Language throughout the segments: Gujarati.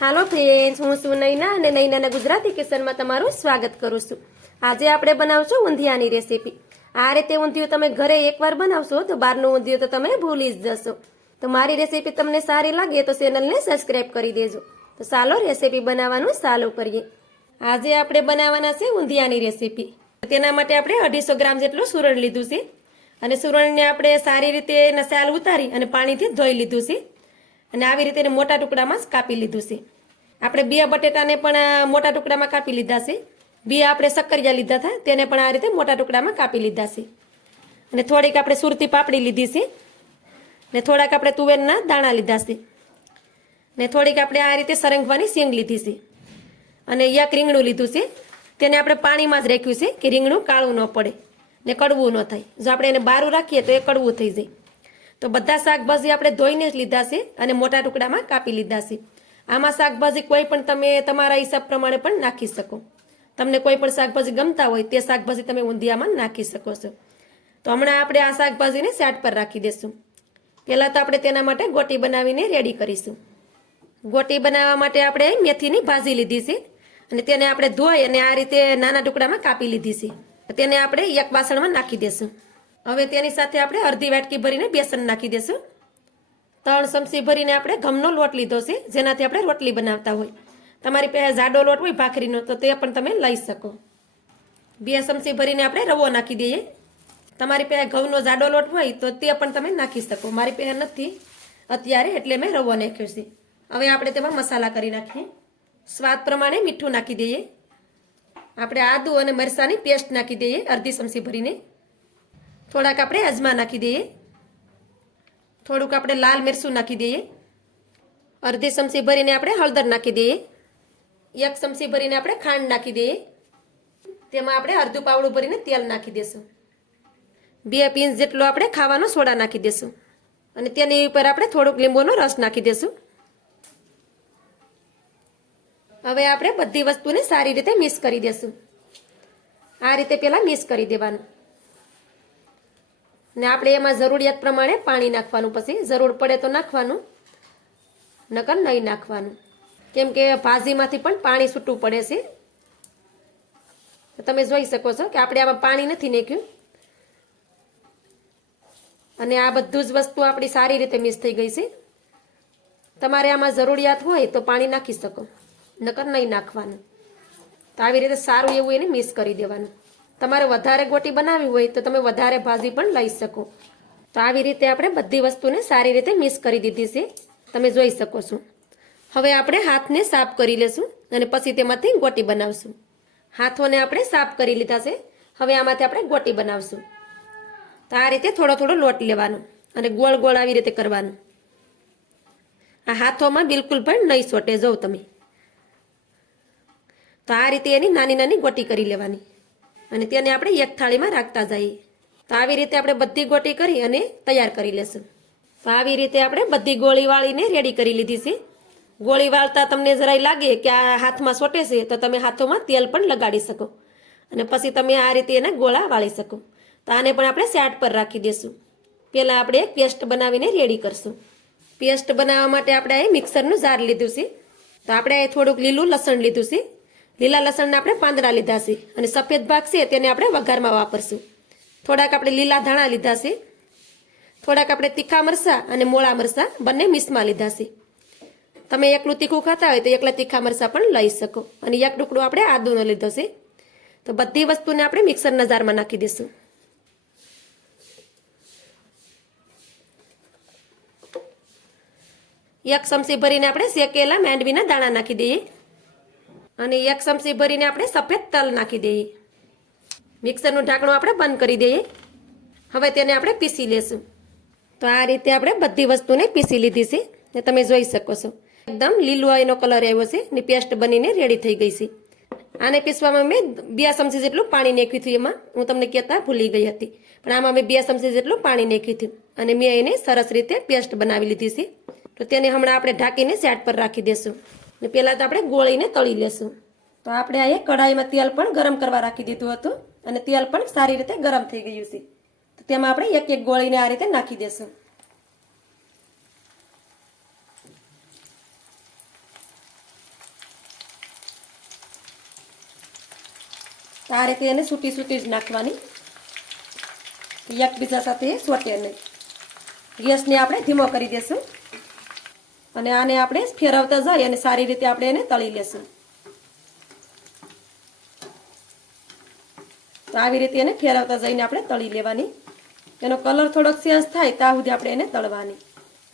હાલો ફ્રેન્ડ્સ, હું છું નૈના અને નૈનાના ગુજરાતી કિચનમાં તમારું સ્વાગત કરું છું. આજે આપણે બનાવશું ઊંધિયાની રેસીપી. આ રીતે ઊંધિયું તમે ઘરે એકવાર બનાવશો તો બહારનું ઊંધિયું તો તમે ભૂલી જ જશો. તો મારી રેસીપી તમને સારી લાગે તો ચેનલને સબસ્ક્રાઈબ કરી દેજો. તો ચાલો રેસીપી બનાવવાનું ચાલુ કરીએ. આજે આપણે બનાવવાના છે ઊંધિયાની રેસીપી. તેના માટે આપણે 250 ગ્રામ જેટલું સુરણ લીધું છે અને સુરણને આપણે સારી રીતે એના સાલ ઉતારી અને પાણીથી ધોઈ લીધું છે અને આવી રીતે એને મોટા ટુકડામાં જ કાપી લીધું છે. આપણે બિયા બટેટાને પણ મોટા ટુકડામાં કાપી લીધા છે. બિયા આપણે શક્કરિયા લીધા હતા તેને પણ આ રીતે મોટા ટુકડામાં કાપી લીધા છે. અને થોડીક આપણે સુરતી પાપડી લીધી છે ને થોડાક આપણે તુવેરના દાણા લીધા છે ને થોડીક આપણે આ રીતે સરંગવાની શીંગ લીધી છે અને એક રીંગણું લીધું છે. તેને આપણે પાણીમાં જ રાખ્યું છે કે રીંગણું કાળું ન પડે ને કડવું ન થાય. જો આપણે એને બારું રાખીએ તો એ કડવું થઈ જાય. તો બધા શાકભાજી આપણે ધોઈને જ લીધા છે અને મોટા ટુકડામાં કાપી લીધા છે. આમાં શાકભાજી કોઈ પણ તમે તમારા હિસાબ પ્રમાણે પણ નાખી શકો. તમને કોઈ પણ શાકભાજી ગમતા હોય તે શાકભાજી તમે ઊંધિયામાં નાખી શકો છો. તો હમણાં આપણે આ શાકભાજીને સાઈડ પર રાખી દઈશું. પહેલાં તો આપણે તેના માટે ગોટી બનાવીને રેડી કરીશું. ગોટી બનાવવા માટે આપણે મેથીની ભાજી લીધી છે અને તેને આપણે ધોઈ અને આ રીતે નાના ટુકડામાં કાપી લીધી છે. તેને આપણે એક વાસણમાં નાખી દઈશું. હવે તેની સાથે આપણે અડધી વાટકી ભરીને બેસન નાખી દઈશું. 3 ચમચી ભરીને આપણે ઘઉંનો લોટ લીધો છે જેનાથી આપણે રોટલી બનાવતા હોય. તમારી પાસે જાડો લોટ હોય ભાખરીનો તો તે પણ તમે લઈ શકો. 2 ચમચી ભરીને આપણે રવો નાખી દઈએ. તમારી પાસે ઘઉંનો જાડો લોટ હોય તો તે પણ તમે નાખી શકો. મારી પાસે નથી અત્યારે એટલે મેં રવો નાખ્યો છે. હવે આપણે તેમાં મસાલા કરી નાખીએ. સ્વાદ પ્રમાણે મીઠું નાખી દઈએ. આપણે આદુ અને મરચાંની પેસ્ટ નાખી દઈએ અડધી ચમચી ભરીને. થોડાક આપણે અજમા નાખી દઈએ. થોડુંક આપણે લાલ મિરચું નાખી દઈએ. અડધી ચમચી ભરીને આપણે હળદર નાખી દઈએ. 1 ચમચી ભરીને આપણે ખાંડ નાખી દઈએ. તેમાં આપણે અડધું પાવડું ભરીને તેલ નાખી દઈશું. 2 પિંચ જેટલો આપણે ખાવાનો સોડા નાખી દઈશું અને તેની ઉપર આપણે થોડુંક લીંબુનો રસ નાખી દઈશું. હવે આપણે બધી વસ્તુને સારી રીતે મિક્સ કરી દઈશું. આ રીતે પહેલાં મિક્સ કરી દેવાનું ને આપણે એમાં જરૂરિયાત પ્રમાણે પાણી નાખવાનું. પછી જરૂર પડે તો નાખવાનું, નકર નહીં નાખવાનું, કેમ કે ભાજીમાંથી પણ પાણી છૂટું પડે છે. તમે જોઈ શકો છો કે આપણે આમાં પાણી નથી નાખ્યું અને આ બધું જ વસ્તુ આપણી સારી રીતે મિક્સ થઈ ગઈ છે. તમારે આમાં જરૂરિયાત હોય તો પાણી નાખી શકો, નકર નહીં નાખવાનું. તો આવી રીતે સારું એવું એને મિક્સ કરી દેવાનું. તમારે વધારે ગોટી બનાવવી હોય તો તમે વધારે ભાજી પણ લઈ શકો. તો આવી રીતે આપણે બધી વસ્તુને સારી રીતે મિક્સ કરી દીધી છે, તમે જોઈ શકો છો. હવે આપણે હાથને સાફ કરી લેશું અને પછી તેમાંથી ગોટી બનાવશું. હાથોને આપણે સાફ કરી લીધા છે. હવે આમાંથી આપણે ગોટી બનાવશું. તો આ રીતે થોડો થોડો લોટ લેવાનો અને ગોળ ગોળ આવી રીતે કરવાનું. આ હાથોમાં બિલકુલ પણ નહીં ચોટે. જો તમે તો આ રીતે એની નાની નાની ગોટી કરી લેવાની અને તેને આપણે એક થાળીમાં રાખતા જઈએ. તો આવી રીતે આપણે બધી ગોટી કરી અને તૈયાર કરી લેશું. તો આવી રીતે આપણે બધી ગોળી વાળીને રેડી કરી લીધી છે. ગોળી વાળતા તમને જરાય લાગે કે આ હાથમાં સોટે છે તો તમે હાથોમાં તેલ પણ લગાડી શકો અને પછી તમે આ રીતે એને ગોળા વાળી શકો. તો આને પણ આપણે સાઈડ પર રાખી દઈશું. પહેલાં આપણે એક પેસ્ટ બનાવીને રેડી કરશું. પેસ્ટ બનાવવા માટે આપણે અહીં મિક્સરનું જાર લીધું છે. તો આપણે અહીં થોડુંક લીલું લસણ લીધું છે. લીલા લસણના આપણે પાંદડા લીધા છે અને સફેદ ભાગ છે તેને આપણે વઘારમાં વાપરશું. થોડાક આપણે લીલા ધાણા લીધા છે. થોડાક આપણે તીખા મરચાં અને મોળા મરચાં બંને મિક્સમાં લીધા છે. તમે એકલું તીખું ખાતા હોય તો એકલા તીખા મરચાં પણ લઈ શકો અને એક ટુકડો આપણે આદુનો લીધો છે. તો બધી વસ્તુને આપણે મિક્સરના જારમાં નાખી દઈશું. એક ચમચી ભરીને આપણે શેકેલા માંડવીના દાણા નાખી દઈએ અને 1 ચમચી ભરીને આપણે સફેદ તલ નાખી દઈએ. મિક્સરનું ઢાંકણું આપણે બંધ કરી દઈએ. હવે તેને આપણે પીસી લેશું. તો આ રીતે આપણે બધી વસ્તુને પીસી લીધી છે ને તમે જોઈ શકો છો એકદમ લીલો એનો કલર આવ્યો છે ને પેસ્ટ બનીને રેડી થઈ ગઈ છે. આને પીસવામાં મેં 2 ચમચી જેટલું પાણી નાખ્યું હતું. એમાં હું તમને કહેતા ભૂલી ગઈ હતી, પણ આમાં મેં 2 ચમચી જેટલું પાણી નાખ્યું હતું અને મેં એને સરસ રીતે પેસ્ટ બનાવી લીધી છે. તો તેને હમણાં આપણે ઢાંકીને સાઈડ પર રાખી દઈશું ને પહેલાં તો આપણે ગોળીને તળી લેશું. તો આપણે આ કઢાઈમાં તેલ પણ ગરમ કરવા રાખી દીધું હતું અને તેલ પણ સારી રીતે ગરમ થઈ ગયું છે. તો તેમાં આપણે એક એક ગોળીને આ રીતે નાખી દઈશું. દઈશું. તો આ રીતે એને સૂટી સૂટી જ નાખવાની, એકબીજા સાથે સોટે નહીં. ગેસને આપણે ધીમો કરી દઈશું અને આને આપણે ફેરવતા જાય અને સારી રીતે આપણે એને તળી લેશું. તો આવી રીતે એને ફેરવતા જઈને આપણે તળી લેવાની. એનો કલર થોડોક ચેન્જ થાય ત્યાં સુધી આપણે એને તળવાની.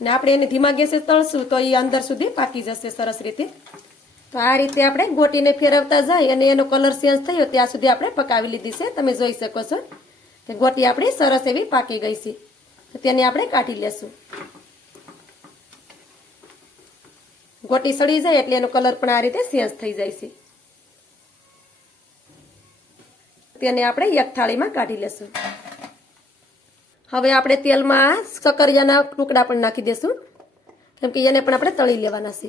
અને આપણે એને ધીમા ગેસે તળશું તો એ અંદર સુધી પાકી જશે સરસ રીતે. તો આ રીતે આપણે ગોટીને ફેરવતા જાય અને એનો કલર ચેન્જ થયો ત્યાં સુધી આપણે પકાવી લીધી છે. તમે જોઈ શકો છો કે ગોટી આપણી સરસ એવી પાકી ગઈ છે. તેને આપણે કાઢી લેશું. ગોટી સડી જાય એટલે એનો કલર પણ આ રીતે ચેન્જ થઈ જાય છે. તેને આપણે એક થાળીમાં કાઢી લેશું. હવે આપણે તેલમાં સકરિયાના ટુકડા પણ નાખી દેશું, કેમ કે એને પણ આપણે તળી લેવાના છે.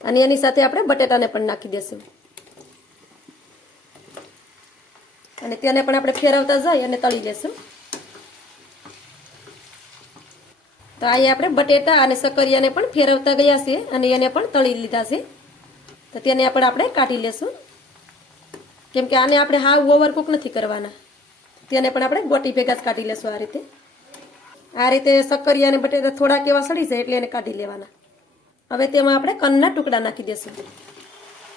અને એની સાથે આપણે બટેટાને પણ નાખી દેશું અને તેને પણ આપણે ફેરવતા જઈ અને તળી લેશું. તો અહીંયા આપણે બટેટા અને સકરિયાને પણ ફેરવતા ગયા છે અને એને પણ તળી લીધા છે. તો તેને પણ આપણે કાઢી લેશું, કેમ કે આને આપણે હાવ ઓવરકુક નથી કરવાના. તેને પણ આપણે ગોટી ભેગા જ કાઢી લેશું. આ રીતે સકરિયા અને બટેટા થોડાક એવા સડી જાય એટલે એને કાઢી લેવાના. હવે તેમાં આપણે કંદના ટુકડા નાખી દેશું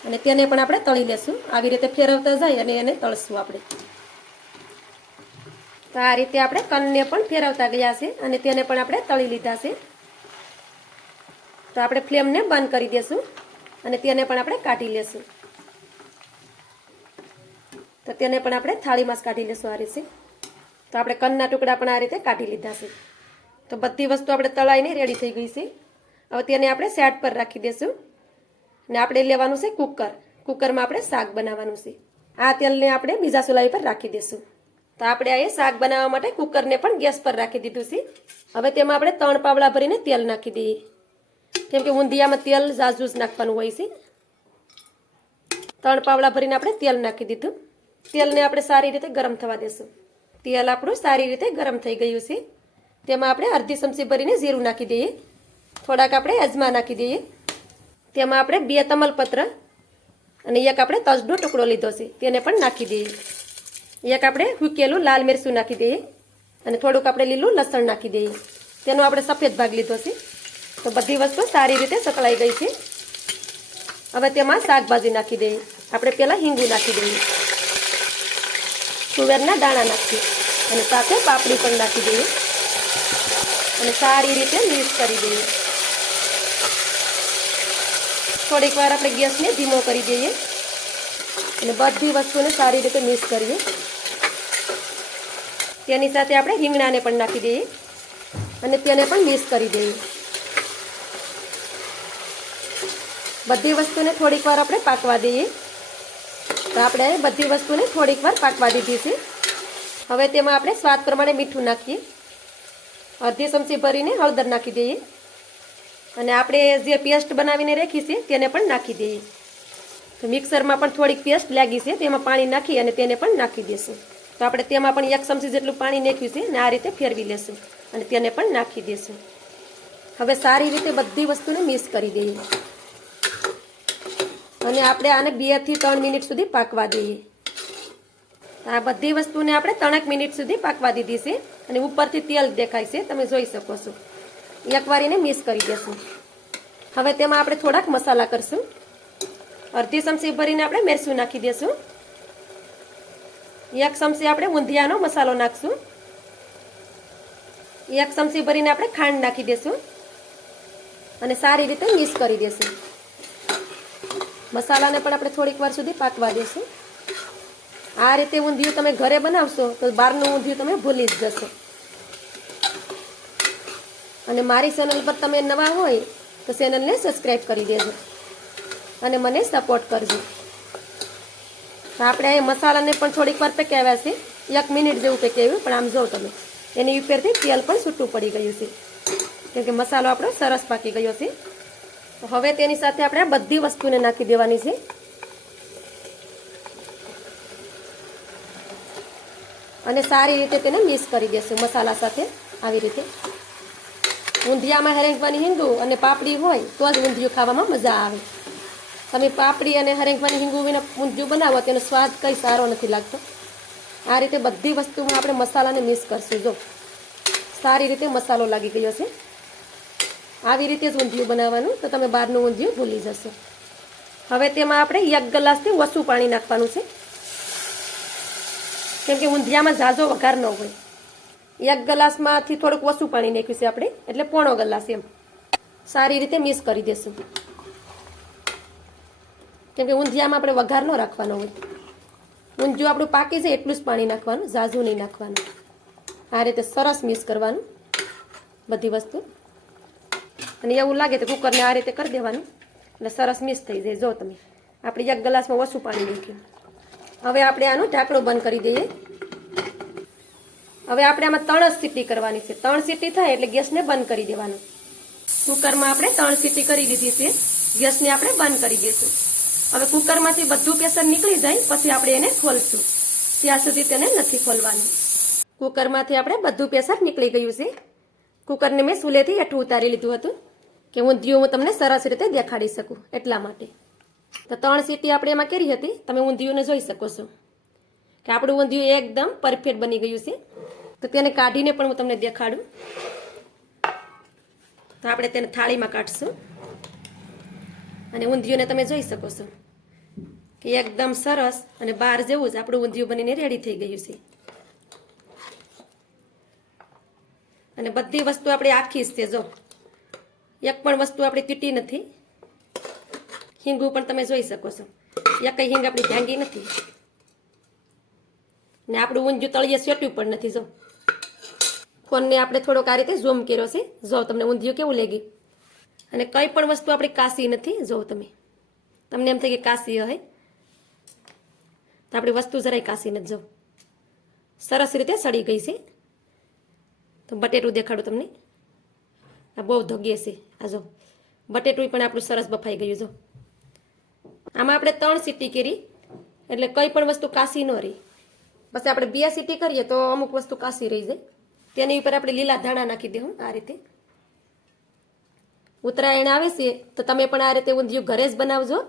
અને તેને પણ આપણે તળી લેશું. આવી રીતે ફેરવતા જાય અને એને તળશું આપણે. તો આ રીતે આપણે કંદને પણ ફેરવતા ગયા છે અને તેને પણ આપણે તળી લીધા છે. તો આપણે ફ્લેમને બંધ કરી દેશું અને તેને પણ આપણે કાઢી લેશું. તો તેને પણ આપણે થાળીમાં જ કાઢી લેશું આ રીતે. તો આપણે કંદના ટુકડા પણ આ રીતે કાઢી લીધા છે. તો બધી વસ્તુ આપણે તળાઈને રેડી થઈ ગઈ છે. હવે તેને આપણે સાઈડ પર રાખી દેશું ને આપણે લેવાનું છે કુકર. કુકરમાં આપણે શાક બનાવવાનું છે. આ તેલને આપણે બીજા ચૂલા પર રાખી દેશું. તો આપણે આ શાક બનાવવા માટે કુકરને પણ ગેસ પર રાખી દીધું છે. હવે તેમાં આપણે 3 પાવડા ભરીને તેલ નાખી દઈએ, કેમ કે ઊંધિયામાં તેલ ઝાઝું જ નાખવાનું હોય છે. 3 પાવડા ભરીને આપણે તેલ નાખી દીધું. તેલને આપણે સારી રીતે ગરમ થવા દેશું. તેલ આપણું સારી રીતે ગરમ થઈ ગયું છે. તેમાં આપણે અડધી ચમચી ભરીને જીરું નાખી દઈએ. થોડાક આપણે અજમા નાખી દઈએ. તેમાં આપણે 2 તમાલપત્ર અને એક આપણે તજનો ટુકડો લીધો છે તેને પણ નાખી દઈએ. એક આપણે હુકેલું લાલ મિરચું નાખી દઈએ અને થોડુંક આપણે લીલું લસણ નાખી દઈએ. તેનો આપણે સફેદ ભાગ લીધો છે. તો બધી વસ્તુ સારી રીતે સકળાઈ ગઈ છે. હવે તેમાં શાકભાજી નાખી દઈએ. આપણે પહેલાં હિંગુ નાખી દઈએ, તુવેરના દાણા નાખીએ અને સાથે પાપડી પણ નાખી દઈએ અને સારી રીતે મિક્સ કરી દઈએ. થોડીક વાર આપણે ગેસને ધીમો કરી દઈએ અને બધી વસ્તુને સારી રીતે મિક્સ કરીએ. તેની સાથે આપણે રીંગણાને પણ નાખી દઈએ અને તેને પણ મિક્સ કરી દઈએ. બધી વસ્તુને થોડીક વાર આપણે પાકવા દઈએ. તો આપણે બધી વસ્તુને થોડીક વાર પાકવા દીધી છે. હવે તેમાં આપણે સ્વાદ પ્રમાણે મીઠું નાખીએ. અડધી ચમચી ભરીને હળદર નાખી દઈએ અને આપણે જે પેસ્ટ બનાવીને રાખી છે તેને પણ નાખી દઈએ. તો મિક્સરમાં પણ થોડીક પેસ્ટ લાગી છે, તેમાં પાણી નાખી અને તેને પણ નાખી દઈશું. તો આપણે તેમાં પણ 1 ચમચી જેટલું પાણી નાખ્યું છે અને આ રીતે ફેરવી લેશું અને તેને પણ નાખી દઈશું. હવે સારી રીતે બધી વસ્તુને મિક્સ કરી દઈએ અને આપણે આને 2 થી 3 મિનિટ સુધી પાકવા દઈએ. આ બધી વસ્તુને આપણે 3 મિનિટ સુધી પાકવા દીધી છે અને ઉપરથી તેલ દેખાય છે, તમે જોઈ શકો છો. એકવાર એને મિક્સ કરી દેશું. હવે તેમાં આપણે થોડાક મસાલા કરશું. અડધી ચમચી ભરીને આપણે મરચું નાખી દઈશું. 1 ચમચી આપણે ઊંધિયાનો મસાલો નાખશું. 1 ચમચી ભરીને આપણે ખાંડ નાખી દઈશું અને સારી રીતે મિક્સ કરી દઈશું. મસાલાને પણ આપણે થોડીક વાર સુધી પાકવા દઈશું. આ રીતે ઊંધિયું તમે ઘરે બનાવશો તો બહારનું ઊંધિયું તમે ભૂલી જ જશો. અને મારી ચેનલ પર તમે નવા હોય તો ચેનલને સબસ્ક્રાઈબ કરી દેજો અને મને સપોર્ટ કરજો. આપણે આ મસાલાને પણ થોડીક વાર પકાવ્યા છે, 1 મિનિટ જેવું પકાવ્યું, પણ આમ જો તમે એની ઉપરથી તેલ પણ છૂટું પડી ગયું છે, કેમ કે મસાલો આપણો સરસ પાકી ગયો છે. તો હવે તેની સાથે આપણે બધી વસ્તુને નાખી દેવાની છે અને સારી રીતે તેને મિક્સ કરી દેશું મસાલા સાથે. આવી રીતે ઊંધિયામાં હેરેંગવાની હિંગુ અને પાપડી હોય તો જ ઊંધિયું ખાવામાં મજા આવે. તમે પાપડી અને હરેંગવાની હિંગુ વિના ઊંધિયું બનાવો તેનો સ્વાદ કંઈ સારો નથી લાગતો. આ રીતે બધી વસ્તુમાં આપણે મસાલાને મિક્સ કરશું. જો સારી રીતે મસાલો લાગી ગયો છે. આવી રીતે જ ઊંધિયું બનાવવાનું, તો તમે બહારનું ઊંધિયું ભૂલી જશો. હવે તેમાં આપણે 1 ગ્લાસથી ઓછું પાણી નાખવાનું છે, કેમ કે ઊંધિયામાં ઝાઝો વઘાર ન હોય. 1 ગ્લાસમાંથી થોડુંક ઓછું પાણી નાખ્યું છે આપણે, એટલે 1.5 ગ્લાસ એમ. સારી રીતે મિક્સ કરી દેશું, કેમ કે ઊંધિયામાં આપણે વઘાર ન રાખવાનો હોય. ઊંધિયું આપણું પાકી છે એટલું જ પાણી નાખવાનું, ઝાઝું નહીં નાખવાનું. આ રીતે સરસ મિક્સ કરવાનું બધી વસ્તુ. અને એવું લાગે તો કુકરને આ રીતે કરી દેવાનું, એટલે સરસ મિક્સ થઈ જાય. જો તમે આપણે 1 ગ્લાસમાં ઓછું પાણી નાખ્યું. હવે આપણે આનું ઢાંકણું બંધ કરી દઈએ. હવે આપણે આમાં 3 જ સીટી કરવાની છે. 3 સીટી થાય એટલે ગેસને બંધ કરી દેવાનું. કુકરમાં આપણે 3 સીટી કરી દીધી છે, ગેસને આપણે બંધ કરી દઈશું. હવે કુકરમાંથી બધું પ્રેશર નીકળી જાય પછી આપણે એને ખોલશું. ત્યાં સુધી તેને નથી ખોલવાનું. કુકરમાંથી આપણે બધું પ્રેશર નીકળી ગયું છે. કુકરને મેં ચૂલેથી હેઠું ઉતારી લીધું હતું, કે ઊંધિયું હું તમને સરસ રીતે દેખાડી શકું એટલા માટે. તો 3 સીટી આપણે એમાં કરી હતી. તમે ઊંધિયુંને જોઈ શકો છો કે આપણું ઊંધિયું એકદમ પરફેક્ટ બની ગયું છે. તો તેને કાઢીને પણ હું તમને દેખાડું. તો આપણે તેને થાળીમાં કાઢશું, અને ઊંધિયુંને તમે જોઈ શકો છો કે એકદમ સરસ અને બહાર જેવું જ આપણું ઊંધિયું બનીને રેડી થઈ ગયું છે. અને બધી વસ્તુ આપણે આખી જ છે. જો એક પણ વસ્તુ આપણી તૂટી નથી. હિંગુ પણ તમે જોઈ શકો છો, એકઈ હિંગ આપણી ભાંગી નથી. ને આપણું ઊંધિયું તળિયે સેટ્યું પણ નથી. જો ફોનને આપણે થોડોક આ રીતે ઝૂમ કર્યો છે. જો તમને ઊંધિયું કેવું લાગ્યું. અને કંઈ પણ વસ્તુ આપણી કાશી નથી. જો તમને એમ થાય કે કાશી હોય, તો આપણી વસ્તુ જરાય કાશી નથી. જો સરસ રીતે સડી ગઈ છે. તો બટેટું દેખાડું તમને. આ બહુ ધગે છે. આ જો બટેટું પણ આપણું સરસ બફાઈ ગયું. જો આમાં આપણે 3 સીટી કરી એટલે કંઈ પણ વસ્તુ કાશી ન રહી. પછી આપણે 2 સીટી કરીએ તો અમુક વસ્તુ કાશી રહી જાય. તેની ઉપર આપણે લીલા ધાણા નાખી દઉં. આ રીતે ઉત્તરાયણ આવે છે તો તમે પણ આ રીતે ઊંધિયું ઘરે જ બનાવજો.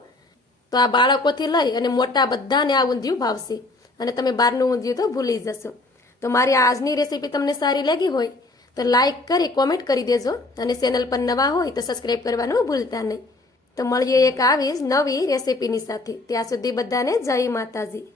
તો આ બાળકોથી લઈ અને મોટા બધાને આ ઊંધિયું ભાવશે, અને તમે બહારનું ઊંધિયું તો ભૂલી જશો. તો મારી આજની રેસીપી તમને સારી લાગી હોય તો લાઈક કરી કોમેન્ટ કરી દેજો, અને ચેનલ પર નવા હોય તો સબસ્ક્રાઈબ કરવાનું ભૂલતા નહીં. તો મળીએ એક આવી જ નવી રેસીપીની સાથે. ત્યાં સુધી બધાને જય માતાજી.